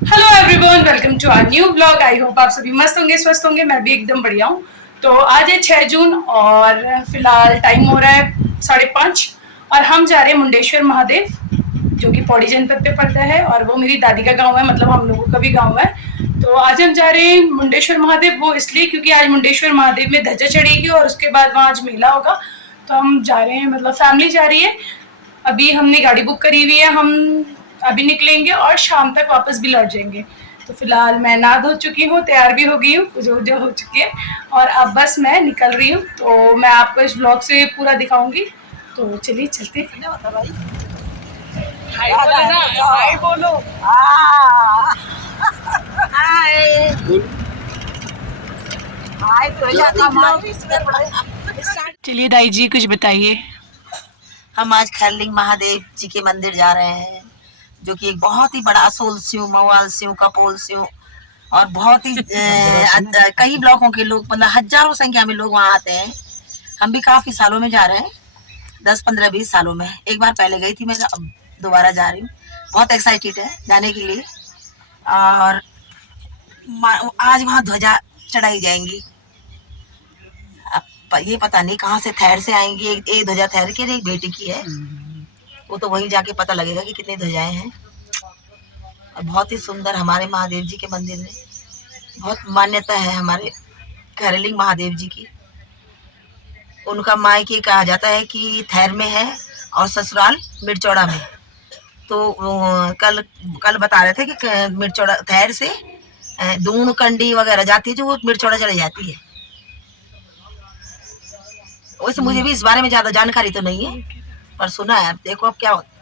Hello everyone, welcome to our new blog. I hope आप सभी मस्त होंगे, स्वस्थ होंगे। मैं भी एकदम बढ़िया हूँ। तो आज है 6 जून और फिलहाल टाइम हो रहा है 5:30 और हम जा रहे हैं मुंडेश्वर महादेव, जो कि पौड़ी जनपद पे पड़ता है और वो मेरी दादी का गांव है, मतलब हम लोगों का भी गांव है। तो आज हम जा रहे हैं मुंडेश्वर महादेव, वो इसलिए क्योंकि आज मुंडेश्वर महादेव में ध्वजा चढ़ेगी और उसके बाद वहाँ आज मेला होगा। तो हम जा रहे हैं, मतलब फैमिली जा रही है। अभी हमने गाड़ी बुक करी हुई है, हम अभी निकलेंगे और शाम तक वापस भी लौट जाएंगे। तो फिलहाल मैं नहा धो चुकी हूँ, तैयार भी हो गई हूँ, पूजा हो चुकी है और अब बस मैं निकल रही हूँ। तो मैं आपको इस ब्लॉग से पूरा दिखाऊंगी। तो चलिए चलते हैं। हाय बोलो ना, हाय बोलो। चलिए दाई जी कुछ बताइए। हम आज खैरलिंग महादेव जी के मंदिर जा रहे हैं, जो कि एक बहुत ही बड़ा असोल स्यू, मवाल स्यू, कपोल स्यू और बहुत ही कई ब्लॉकों के लोग, मतलब हजारों संख्या में लोग वहाँ आते हैं। हम भी काफी सालों में जा रहे हैं, 10-15-20 सालों में। एक बार पहले गई थी मैं, अब दोबारा जा रही हूँ। बहुत एक्साइटेड है जाने के लिए। और आज वहाँ ध्वजा चढ़ाई जाएंगी। अब ये पता नहीं कहाँ से थैर से आएंगी। एक ध्वजा थैर के, एक बेटी की है, वो तो वहीं जाके पता लगेगा कि कितनी ध्वजाएं हैं। और बहुत ही सुंदर हमारे महादेव जी के मंदिर में बहुत मान्यता है हमारे खैरलिंग महादेव जी की। उनका मायके कहा जाता है कि थैर में है और ससुराल मिर्चौड़ा में। तो कल कल बता रहे थे कि मिर्चौड़ा थैर से दून कंडी वगैरह जाती है, जो वो मिर्चौड़ा चली जाती है। वैसे मुझे भी इस बारे में ज्यादा जानकारी तो नहीं है, पर सुना है। देखो अब क्या होता।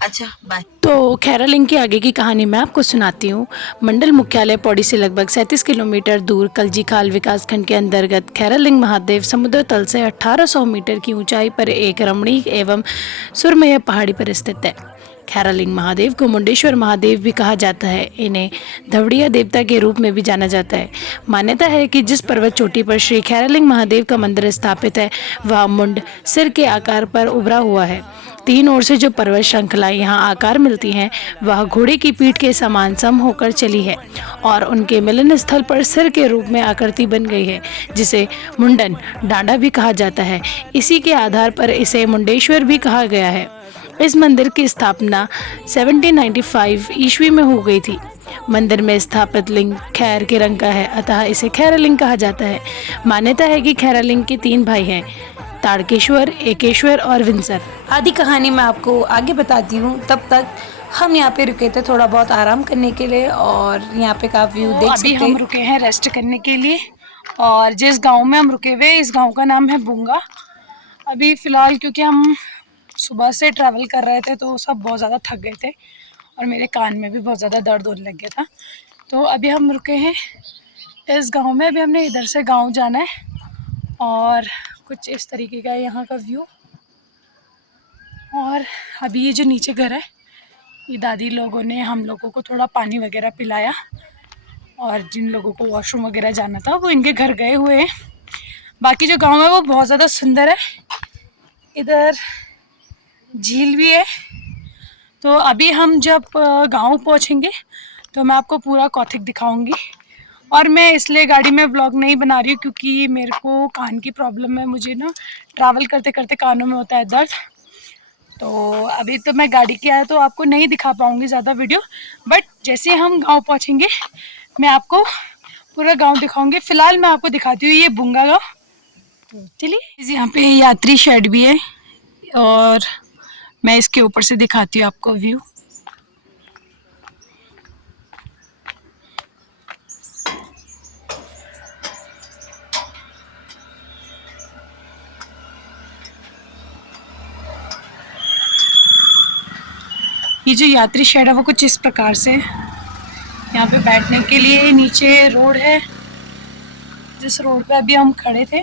अच्छा बाय। तो खैरालिंग की आगे की कहानी मैं आपको सुनाती हूँ। मंडल मुख्यालय पौड़ी से लगभग 37 किलोमीटर दूर कलजीखाल विकासखंड के अंतर्गत खैरालिंग महादेव समुद्र तल से 1800 मीटर की ऊंचाई पर एक रमणीक एवं सुरमय पहाड़ी पर स्थित है। खैरालिंग महादेव को मुंडेश्वर महादेव भी कहा जाता है। इन्हें धवड़िया देवता के रूप में भी जाना जाता है। मान्यता है कि जिस पर्वत चोटी पर श्री खैरालिंग महादेव का मंदिर स्थापित है, वह मुंड सिर के आकार पर उभरा हुआ है। तीन ओर से जो पर्वत श्रृंखलाएं यहाँ आकार मिलती हैं, वह घोड़े की पीठ के समान सम होकर चली है और उनके मिलन स्थल पर सिर के रूप में आकृति बन गई है, जिसे मुंडन डांडा भी कहा जाता है। इसी के आधार पर इसे मुंडेश्वर भी कहा गया है। इस मंदिर की स्थापना 1795 ईस्वी में हो गई थी। मंदिर में स्थापित लिंग खैर के रंग का है, अतः इसे खैरलिंग कहा जाता है। मान्यता है कि खैरलिंग के 3 भाई हैं, ताड़केश्वर, एकेश्वर और विंसर। आदि कहानी मैं आपको आगे बताती हूँ। तब तक हम यहाँ पे रुके थे थोड़ा बहुत आराम करने के लिए और यहाँ पे का व्यू देख सकते हैं। अभी हम रुके हैं रेस्ट करने के लिए और जिस गांव में हम रुके हुए, इस गांव का नाम है बुंगा। अभी फिलहाल क्योंकि हम सुबह से ट्रैवल कर रहे थे तो सब बहुत ज़्यादा थक गए थे और मेरे कान में भी बहुत ज़्यादा दर्द होने लग गया था। तो अभी हम रुके हैं इस गांव में। अभी हमने इधर से गांव जाना है और कुछ इस तरीके का है यहाँ का व्यू। और अभी ये जो नीचे घर है, ये दादी लोगों ने हम लोगों को थोड़ा पानी वगैरह पिलाया और जिन लोगों को वॉशरूम वगैरह जाना था वो इनके घर गए हुए हैं। बाकी जो गांव है वो बहुत ज़्यादा सुंदर है। इधर झील भी है। तो अभी हम जब गांव पहुंचेंगे तो मैं आपको पूरा कौथिग दिखाऊंगी। और मैं इसलिए गाड़ी में व्लॉग नहीं बना रही हूँ क्योंकि मेरे को कान की प्रॉब्लम है। मुझे ना ट्रैवल करते करते कानों में होता है दर्द। तो अभी तो मैं गाड़ी के आया तो आपको नहीं दिखा पाऊँगी ज़्यादा वीडियो, बट जैसे हम गाँव पहुँचेंगे मैं आपको पूरा गाँव दिखाऊँगी। फ़िलहाल मैं आपको दिखाती हूँ ये बुंगा गाँव। तो चलिए, यहाँ पे यात्री शेड भी है और मैं इसके ऊपर से दिखाती हूँ आपको व्यू। ये जो यात्री शेड है वो कुछ इस प्रकार से है। यहाँ पे बैठने के लिए नीचे रोड है, जिस रोड पे अभी हम खड़े थे,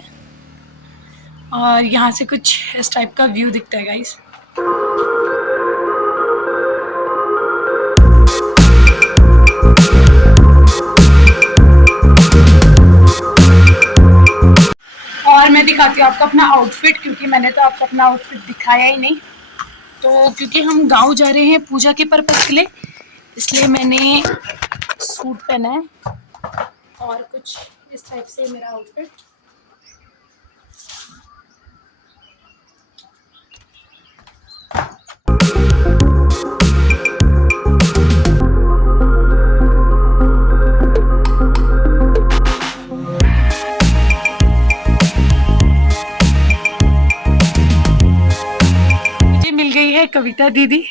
और यहाँ से कुछ इस टाइप का व्यू दिखता है गाइस। और मैं दिखाती हूँ आपको अपना आउटफिट, क्योंकि मैंने तो आपको अपना आउटफिट दिखाया ही नहीं। तो क्योंकि हम गांव जा रहे हैं पूजा के पर्पज़ के लिए, इसलिए मैंने सूट पहना है और कुछ इस टाइप से मेरा आउटफिट। मुझे मिल गई है कविता दीदी।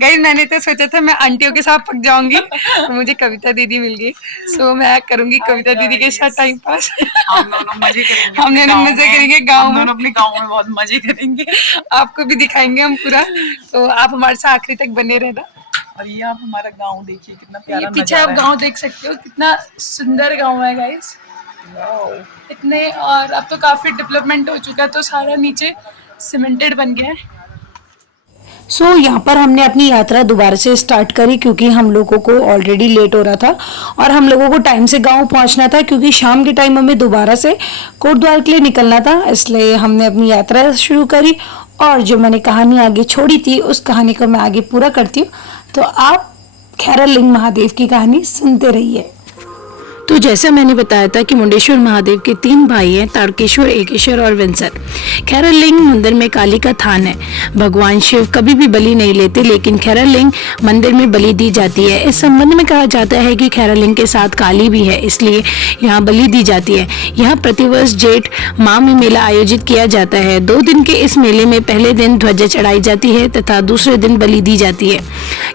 गई मैंने तो सोचा था मैं आंटियों के साथ पक जाऊंगी, तो मुझे कविता दीदी मिल गई। सो मैं करूंगी कविता दीदी के साथ टाइम पास। हम दोनों मजे करेंगे, हम दोनों मजे करेंगे गाँव में, अपने गाँव में बहुत मजे करेंगे। आपको भी दिखाएंगे हम पूरा, तो आप हमारे साथ आखिरी तक बने रहना। और ये आप हमारा गाँव देखिए कितना ये प्यारा पीछे आप गांव देख सकते हो, कितना सुंदर गांव है गाइस। इतने, और अब तो काफी डेवलपमेंट हो चुका है, तो सारा नीचे सीमेंटेड बन गया है। सो यहाँ पर हमने अपनी यात्रा दोबारा से स्टार्ट करी क्योंकि हम लोगों को ऑलरेडी लेट हो रहा था और हम लोगों को टाइम से गांव पहुंचना था क्योंकि शाम के टाइम हमें दोबारा से कोटद्वार के लिए निकलना था। इसलिए हमने अपनी यात्रा शुरू करी और जो मैंने कहानी आगे छोड़ी थी उस कहानी को मैं आगे पूरा करती हूँ, तो आप खैरलिंग महादेव की कहानी सुनते रहिए। तो जैसा मैंने बताया था कि मुंडेश्वर महादेव के 3 भाई हैं, तारकेश्वर, एकेश्वर और विंसर। खैरलिंग मंदिर में काली का थान है। भगवान शिव कभी भी बलि नहीं लेते, लेकिन खैरलिंग मंदिर में बलि दी जाती है। इस संबंध में कहा जाता है कि खैरलिंग के साथ काली भी है, इसलिए यहाँ बलि दी जाती है। यहाँ प्रतिवर्ष जेठ माह में मेला आयोजित किया जाता है। 2 दिन के इस मेले में पहले दिन ध्वजा चढ़ाई जाती है तथा दूसरे दिन बलि दी जाती है।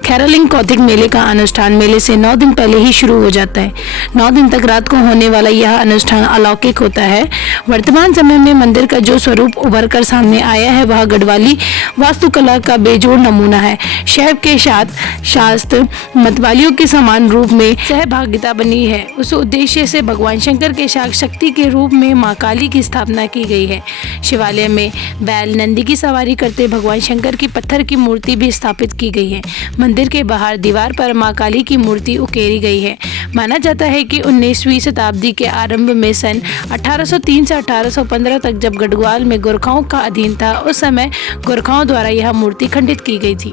खैरलिंग कौतिक मेले का अनुष्ठान मेले से 9 दिन पहले ही शुरू हो जाता है। 9 दिन तक रात को होने वाला यह अनुष्ठान अलौकिक होता है। वर्तमान समय में मंदिर का जो स्वरूप उभर कर सामने आया है वह गढ़वाली वास्तुकला का बेजोड़ नमूना है। शैव के साथ शास्त्र मतवालियों के समान रूप में सहभागिता बनी है। उस उद्देश्य से भगवान शंकर के साथ शक्ति के रूप में मां काली की स्थापना की गई है। शिवालय में बैल नंदी की सवारी करते भगवान शंकर की पत्थर की मूर्ति भी स्थापित की गई है। मंदिर के बाहर दीवार पर मां काली की मूर्ति उकेरी गई है। माना जाता है कि 19वीं शताब्दी के आरंभ में सन 1803 से 1815 तक जब गढ़वाल में गोरखाओं का अधीन था, उस समय गोरखाओं द्वारा यह मूर्ति खंडित की गई थी।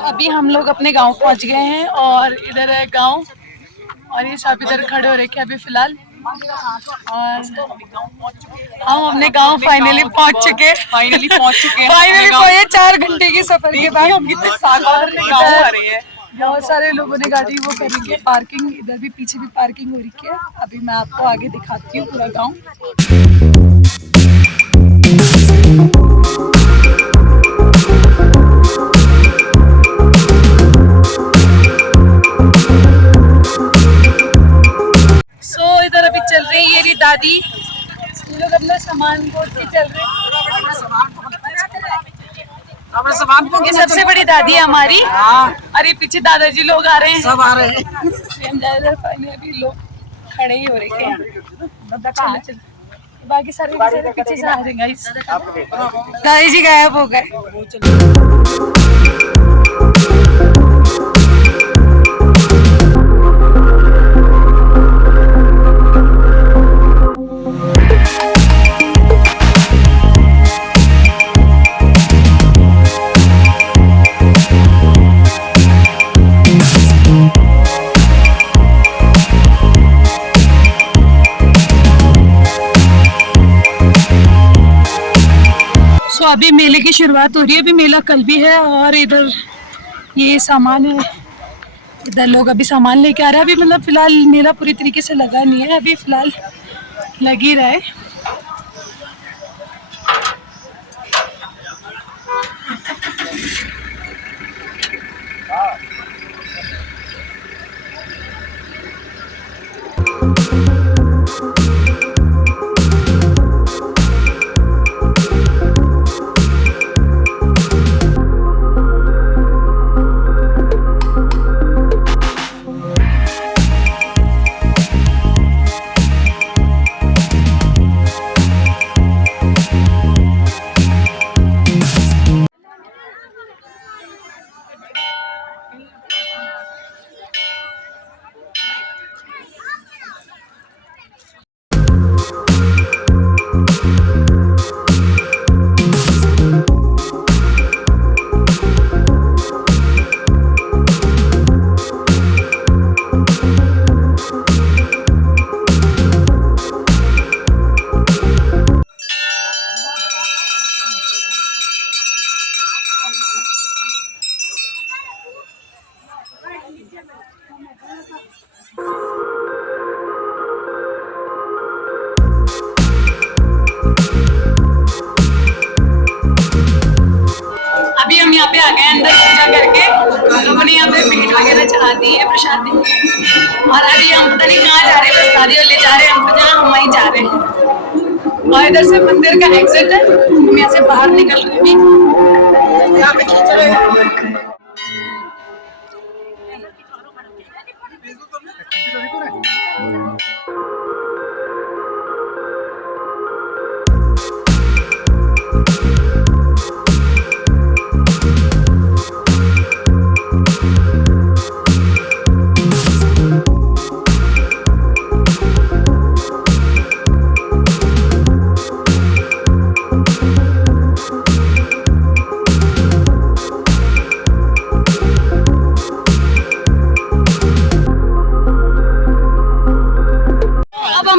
अभी हम लोग अपने गांव पहुंच गए हैं और इधर है गांव और ये सब इधर खड़े हो रखे हैं अभी फिलहाल। और हम अपने गांव फाइनली पहुंच चुके हैं। फाइनली पहुंच चुके हैं। फाइनली पहुंचे 4 घंटे की सफर के बाद। हम कितने सालों और बाद गाँव आ रहे हैं। बहुत सारे लोगों ने गाड़ी वो करेंगे पार्किंग, इधर भी पीछे भी पार्किंग हो रही है। अभी मैं आपको आगे दिखाती हूँ पूरा गांव। सो इधर अभी चल रही है ये दादी, ये लोग अपना सामान बोल के चल रहे हैं। ये सबसे बड़ी दादी है हमारी। और ये पीछे दादाजी लोग आ रहे हैं, सब आ रहे हैं। अभी लोग खड़े ही हो रहे हैं। चलो चलो, बाकी सारे पीछे से आ रहे हैं गाइस। दादाजी जी गायब हो गए। सो अभी मेले की शुरुआत हो रही है। अभी मेला कल भी है और इधर ये सामान है, इधर लोग अभी सामान लेके आ रहे हैं। अभी मतलब फिलहाल मेला पूरी तरीके से लगा नहीं है, अभी फिलहाल लग ही रहा है। अभी हम यहाँ पे आ गए हैं अंदर पूजा करके, लोगों ने यहाँ पे भीड़ वगैरह चढ़ा दी है प्रसाद दी, और अभी हम पता नहीं कहाँ जा रहे हैं, बस दादी और ले जा रहे हैं हमको, जहाँ हम वहीं जा रहे हैं। और इधर से मंदिर का एग्जिट है, हम यहाँ से बाहर निकल रहे हैं। यहाँ पे खींच रहे हैं।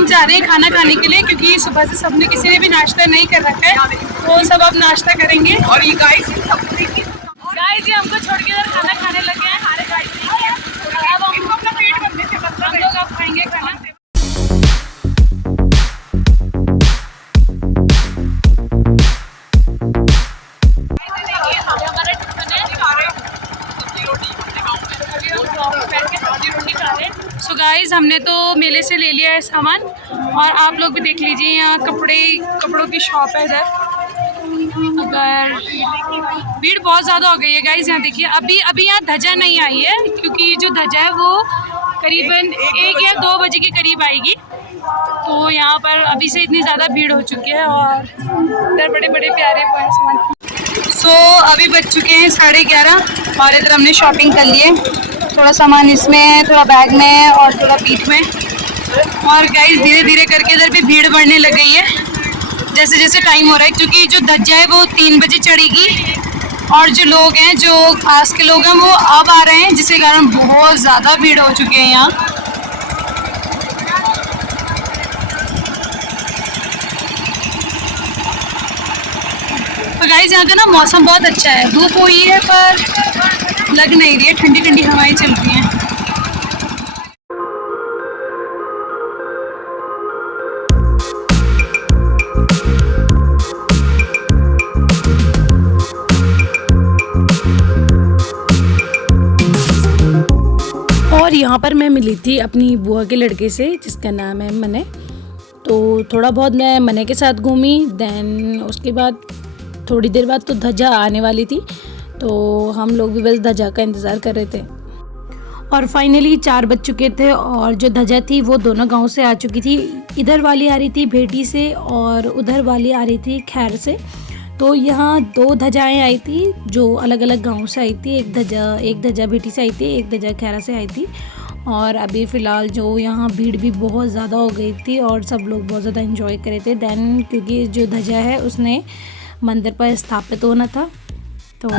जा रहे हैं खाना खाने के लिए, क्योंकि सुबह से सबने किसी ने भी नाश्ता नहीं कर रखा है, तो सब अब नाश्ता करेंगे। और ये गाइस ये हमको छोड़ के इधर खाना खाने लगे हैं। अब हम अपना पेट भरने से मतलब हम लोग अब खाएंगे खाना। सो गाइस हमने तो मेले से ले लिया है सामान, और आप लोग भी देख लीजिए यहाँ कपड़ों की शॉप है इधर। अगर भीड़ बहुत ज़्यादा हो गई है गाइस, यहाँ देखिए अभी यहाँ ध्वजा नहीं आई है, क्योंकि जो ध्वजा है वो करीबन 1 या 2 बजे के करीब आएगी, तो यहाँ पर अभी से इतनी ज़्यादा भीड़ हो चुकी है। और इधर बड़े बड़े प्यारे सामान। सो अभी बज चुके हैं 11:30, और इधर हमने शॉपिंग कर ली है, थोड़ा सामान इसमें, थोड़ा बैग में और थोड़ा पीठ में। और गाइस धीरे धीरे करके इधर भी भीड़ बढ़ने लग गई है जैसे जैसे टाइम हो रहा है, क्योंकि जो ध्वजा है वो 3 बजे चढ़ेगी, और जो लोग हैं, जो आस के लोग हैं, वो अब आ रहे हैं, जिसके कारण बहुत ज़्यादा भीड़ हो चुकी है यहाँ। तो गाइस यहाँ का ना मौसम बहुत अच्छा है, धूप हुई है पर लग नहीं रही है, ठंडी ठंडी हवाएं चल रही हैं। और यहाँ पर मैं मिली थी अपनी बुआ के लड़के से, जिसका नाम है मने। तो थोड़ा बहुत मैं मने के साथ घूमी, देन उसके बाद थोड़ी देर बाद तो ध्वजा आने वाली थी, तो हम लोग भी बस ध्वजा का इंतज़ार कर रहे थे। और फाइनली 4 बज चुके थे, और जो ध्वजा थी वो दोनों गांव से आ चुकी थी। इधर वाली आ रही थी भेटी से, और उधर वाली आ रही थी खैर से। तो यहाँ 2 ध्वजाएँ आई थी जो अलग अलग गांव से आई थी। एक ध्वजा भेटी से आई थी, एक ध्वजा खैरा से आई थी। और अभी फ़िलहाल जो यहाँ भीड़ भी बहुत ज़्यादा हो गई थी, और सब लोग बहुत ज़्यादा एंजॉय कर रहे थे। देन क्योंकि जो ध्वजा है उसने मंदिर पर स्थापित होना था, तो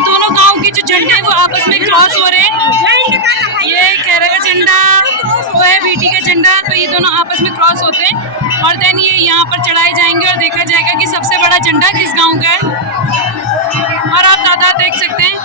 दोनों गांव के जो झंडे हैं वो आपस में क्रॉस हो रहे हैं। ये खैरा का झंडा, वो है बीटी का झंडा, तो ये दोनों आपस में क्रॉस होते हैं, और देन ये यहाँ पर चढ़ाए जाएंगे और देखा जाएगा कि सबसे बड़ा झंडा किस गांव का है। और आप दादा देख सकते हैं।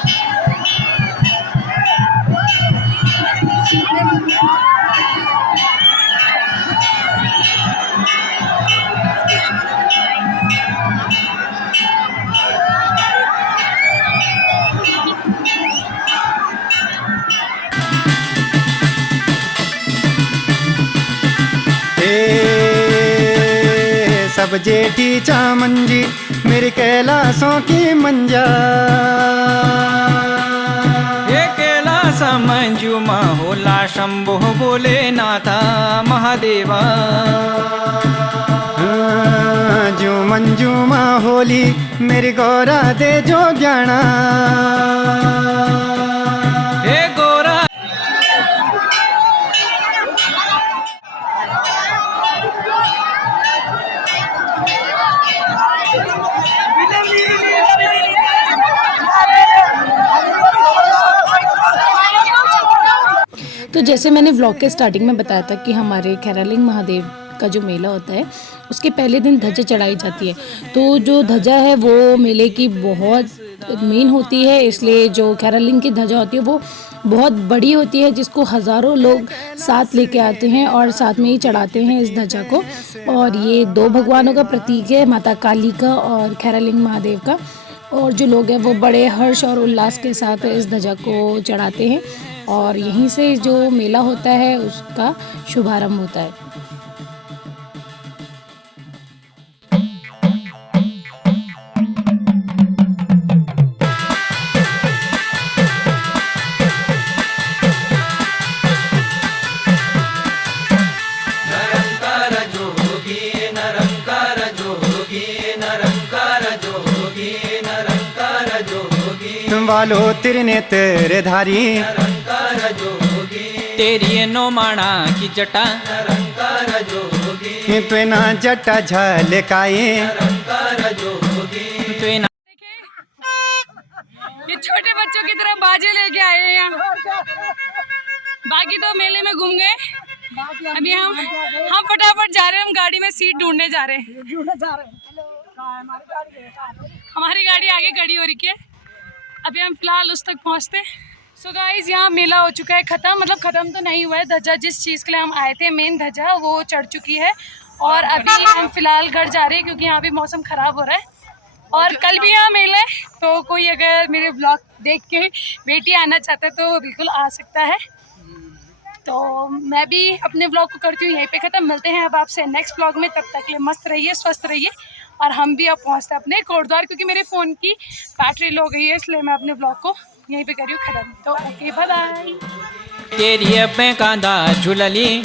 सब जेठी चामंजी मेरे कैलाशों की मंजा, ये कैलाश मंजुमा होला शंभो बोले नाथा महादेवा। जो मंजुमा होली मेरी गौरा दे जो ज्ञाना। जैसे मैंने व्लॉग के स्टार्टिंग में बताया था कि हमारे खैरालिंग महादेव का जो मेला होता है उसके पहले दिन ध्वजा चढ़ाई जाती है। तो जो ध्वजा है वो मेले की बहुत मेन होती है, इसलिए जो खैरालिंग की ध्वजा होती है वो बहुत बड़ी होती है, जिसको हज़ारों लोग साथ लेके आते हैं और साथ में ही चढ़ाते हैं इस ध्वजा को। और ये दो भगवानों का प्रतीक है, माता काली का और खैरालिंग महादेव का। और जो लोग हैं वो बड़े हर्ष और उल्लास के साथ इस ध्वजा को चढ़ाते हैं और यहीं से जो मेला होता है उसका शुभारंभ होता है। वालो तिरने तेरे धारी तेरी नो माणा की जटा तो ना जटा झलकाए तो ना ये छोटे बच्चों की तरह बाजे लेके आए हैं यहाँ। बाकी तो मेले में घूम गए, अभी हम फटाफट जा रहे हैं। हम गाड़ी में सीट ढूंढने जा रहे हैं। हमारी गाड़ी आगे खड़ी हो रही है, अभी हम फिलहाल उस तक पहुँचते हैं। सो गाइस, यहाँ मेला हो चुका है ख़त्म, मतलब ख़त्म तो नहीं हुआ है। ध्वजा जिस चीज़ के लिए हम आए थे, मेन ध्वजा, वो चढ़ चुकी है और अभी हम फिलहाल घर जा रहे हैं क्योंकि यहाँ भी मौसम ख़राब हो रहा है। और कल भी यहाँ मेला है, तो कोई अगर मेरे ब्लॉग देख के बेटी आना चाहता है तो वो बिल्कुल आ सकता है। तो मैं भी अपने ब्लॉग को करती हूँ यहीं पे ख़त्म। मिलते हैं अब आपसे नेक्स्ट ब्लॉग में, तब तक के लिए मस्त रहिए, स्वस्थ रहिए। और हम भी अब पहुँचते हैं अपने कोटद्वार, क्योंकि मेरे फ़ोन की बैटरी लो गई है, इसलिए मैं अपने ब्लॉग को यहीं पे कर रही हूँ ख़त्म। तो ओके, बाय बाय। तेरी अब कांदा झुलली